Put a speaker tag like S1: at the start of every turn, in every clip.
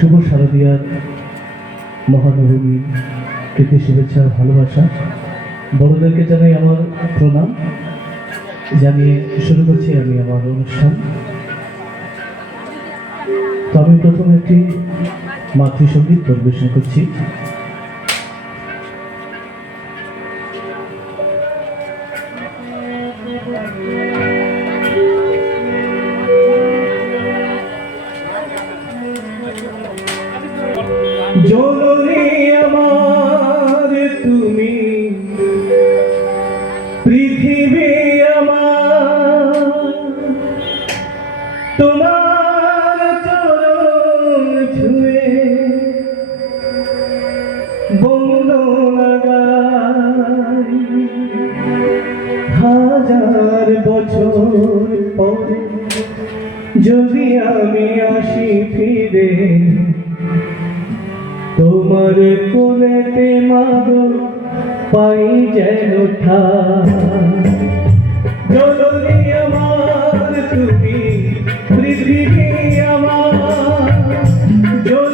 S1: শুভ শারদীয়ার মহানবমী, প্রীতি শুভেচ্ছা, ভালোবাসা। বড়দেরকে জানাই আমার প্রণাম। জানিয়ে শুরু করছি আমি আমার অনুষ্ঠান। তো আমি প্রথম একটি মাতৃসঙ্গীত পরিবেশন করছি। জননী আমার, তুমি পৃথিবী আমার। তোমার চরণ ছুঁয়ে গাই। হাজার বছর পরে যদি আমি আসি ফিরে তোমার কোলেতে মাগো পাই যেন জননী আমার তুমি পৃথিবী আমার জননী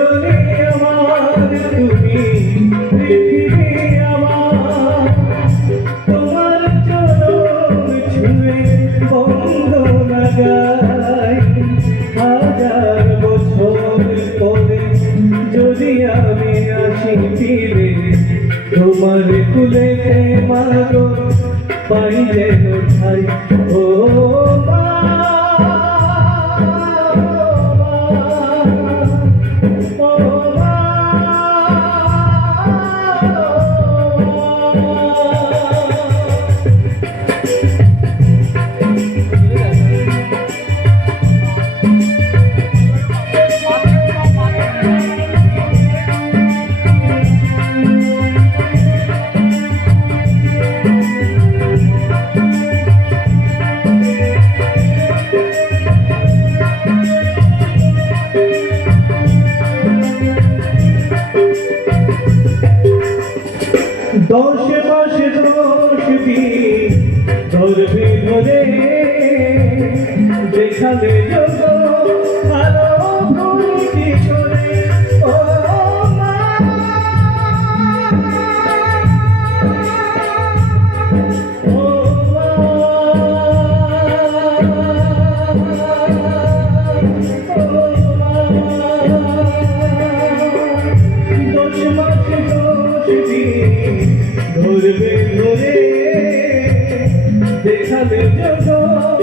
S1: কুলেতে মারো পাই যেন ঠাই ও দশ মাস দশ দিন ধরবে ধরে যেখানে ধরবে ধরে দেখাবে জগ